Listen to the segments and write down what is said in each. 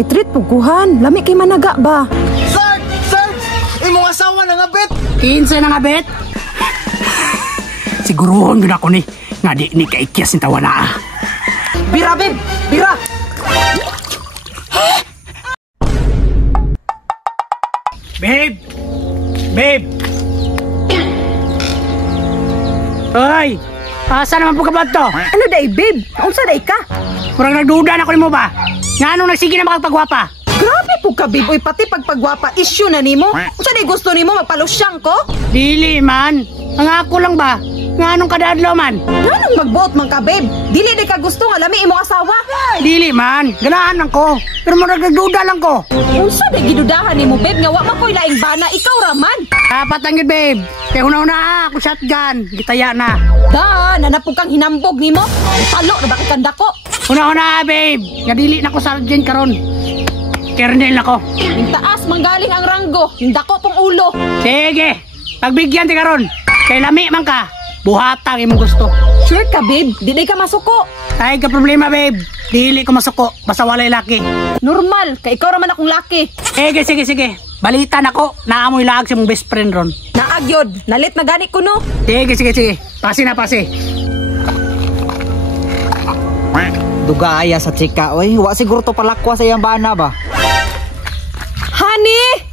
itreat puguhan. Lami kay managa ba? Sarge! Sarge! Imong asawa na nga bet! Kinsa na nga bet? Siguruhon yun ako ni. Nga di ni kaikyas ni tawa na. Bira, babe! Bira! Babe! Babe! Hoy! Asa naman po ka ba ito? Ano day, babe? Unsa day ka? Kurang nagduda na ko mo ba? Nga nung nagsige na makagpagwapa? Grabe po ka, babe. Uy, pati pagpagwapa, issue na nimo. Unsa day gusto nimo magpalusyang ko? Dili man. Ang ako lang ba? Nga nung kadaadlaw man? Nganong magbuot man ka, babe? Dili day ka gusto nga lami imong asawa? Dili man. Ganahan lang ko. Pero mo nagduda lang ko. Unsa day gidudahan nimo, babe? Nga wa man ko'y laing bana, ikaw raman. Dapat lang yun, babe. Kaya una-una ako shotgun. Gitaya na. Da, nanapog kang hinambog nimo. Talo na bakit kanda ko? Una-una, babe. Nga dili na ko sergeant karon. Kernel ako. Yung taas manggaling ang ranggo, yung dako pong ulo. Sige. Pagbigyan ti karon. Kay lami man ka. Buhatang imong gusto. Sure ka, babe? Dili ka masuko. Ay ka problema, babe. Dili ko masuko. Basta walay laki. Normal, kay ikaw raman akong laki. Sige. Balita na ko. Naamoy laag si mong best friend ron. Naagyod, nalit na gani ko no. Sige. Pasi na pasi. Dugaya sa chika, oy. Wa siguro to palakwa sa iyang bana ba? Honey!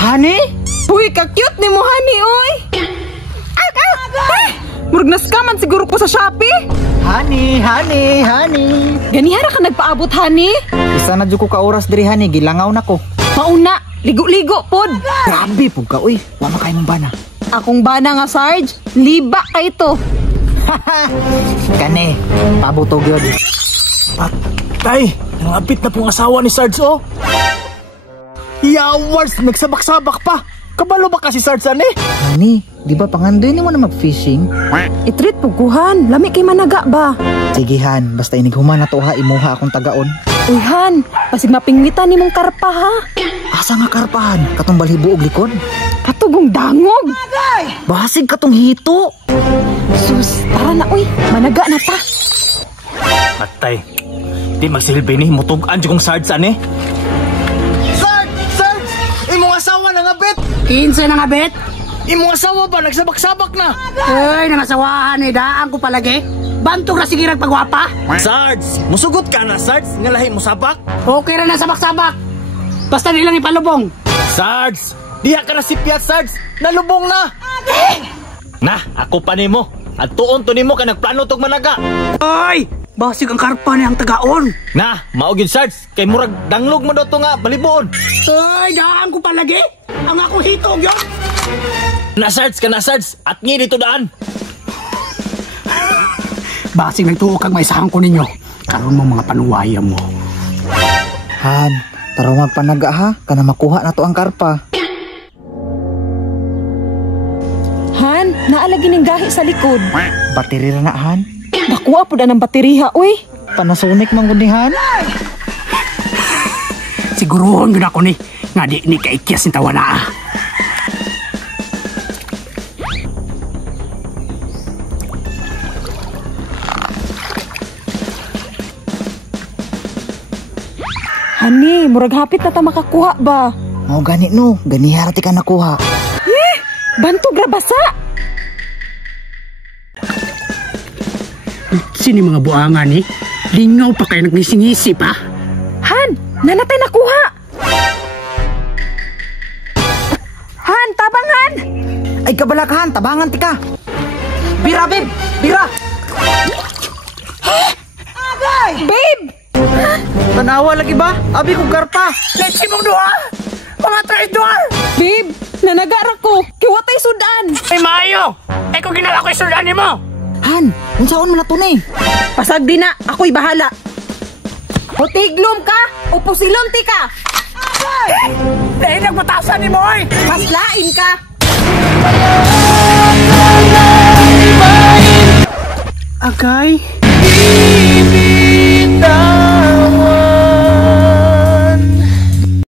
Honey? Uy, ka-cute ni mo, honey, oy! Murag naskaman siguro ko sa Shopee. Honey. Ganihara ka nagpaabot, honey. Isa na dyan ko ka oras diri, honey. Gilangaw na ko. Mauna, ligo-ligo, pod. Grabe po ka, uy. Wala kayo mong bana. Akong bana nga, Sarge. Liba ka ito. Kane, pabutog yun. Patay! Nangapit na pong asawa ni Sarge, oh! Yawars! Nagsabak-sabak pa! Kabalo ba kasi Sarge, ane? Honey, di ba pangandoy ni mo na mag-fishing? Itreat puguhan. Lami kay managa ba? Sige, Han. Basta inighuman na to ha, imuha akong tagaon. Uy, Han. Pasig mapingitan ni mong karpa, ha? Asa nga karpahan? Katong balhibo og likod? Katugong dangog. Basig katong hito. Sus, tara na, uy. Managa na ta. Patay! Di magsilbi ni mutugan dyan kong Sarge, ane? Sarge! Sarge! Imong asawa na nga bet! Kinsa na nga bet? Imong asawa ba? Nagsabak-sabak na! Ay, nangasawahan eh. Daan ko palagi. Bantog na sige nagpagwapa. Sarge! Musugot ka na, Sarge! Nga lahi mo sabak? Okay ra na sabak-sabak. Basta nilang ipalubong. Sarge! Diha ka na sipyat, Sarge! Nalubong na! Na, ako pa nimo. At tuon to nimo ka nagplano tog managa. Ay! Basig ang karpa niyang tagaon. Na, maugid Sarge. Kay murag danglog mo daw to nga baliboon. Ay, daan ko palagi. Ang ako hitog yun. Na, Sarge ka na, Sarge. At nga dito daan. Basig nagtuo kang maisahan ko ninyo. Karoon mo mga panuwaya mo. Han, taro magpanaga ha. Kana makuha na to ang karpa. Han, naalagi ng gahi sa likod. Bateri na, Han. Nakuha po na ng bateriha, uy. Panasonic man gud ni Han. Siguruhon yun ako ni. Nga di ni kaikyas ni tawa na. Honey, murag hapit na ta makakuha ba? Mao gani no, ganihara ti ka nakuha. Bantog ra basa. Sini mga buangan ni. Lingaw pa kayo nagnisingisi pa. Han, nanatay nakuha. Han, tabangan. Ay kabalakahan, tabangan ti ka. Bira, babe. Bira. Babe. Tanawa lagi ba? Abi kong karpa. Let's mong duha! Mga traidor! Babe, nanagara ko. Kiwatay sudan. Ay maayo! Ay kung ginala ko yung sudanin mo! Han, unsaon mo na to ni? Pasag di na, ako'y bahala. Putiglom ka, upusilon ti ka. Dahil nagmatasan ni mo ay! Paslain ka. Agay?